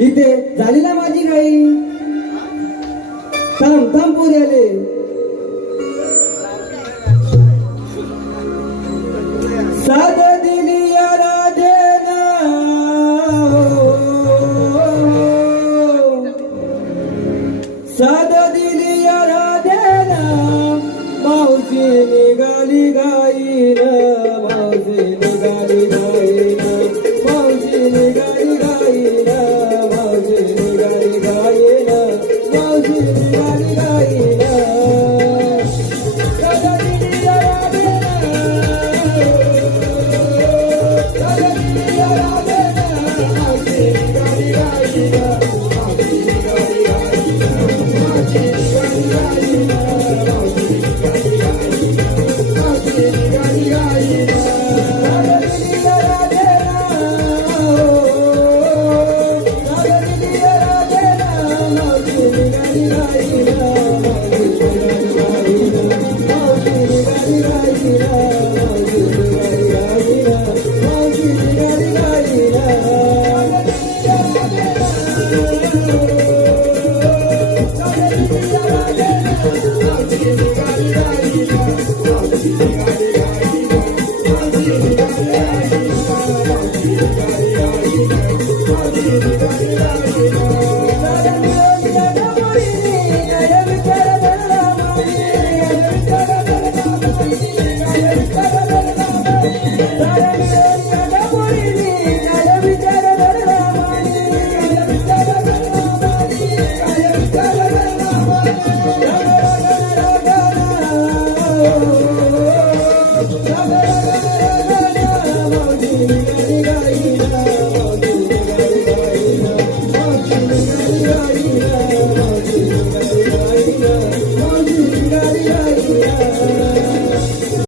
इथे झाली ना माझी गाई. थांब थांब पोरी आले. साध दिली या राजेना साध दिली या राजेना मावशी निघाली गाईन मावशी निघाली गाईन मावशी निघाली गाईन मावशी निघाली गाईन मावशी निघाली गाईन. Yeah.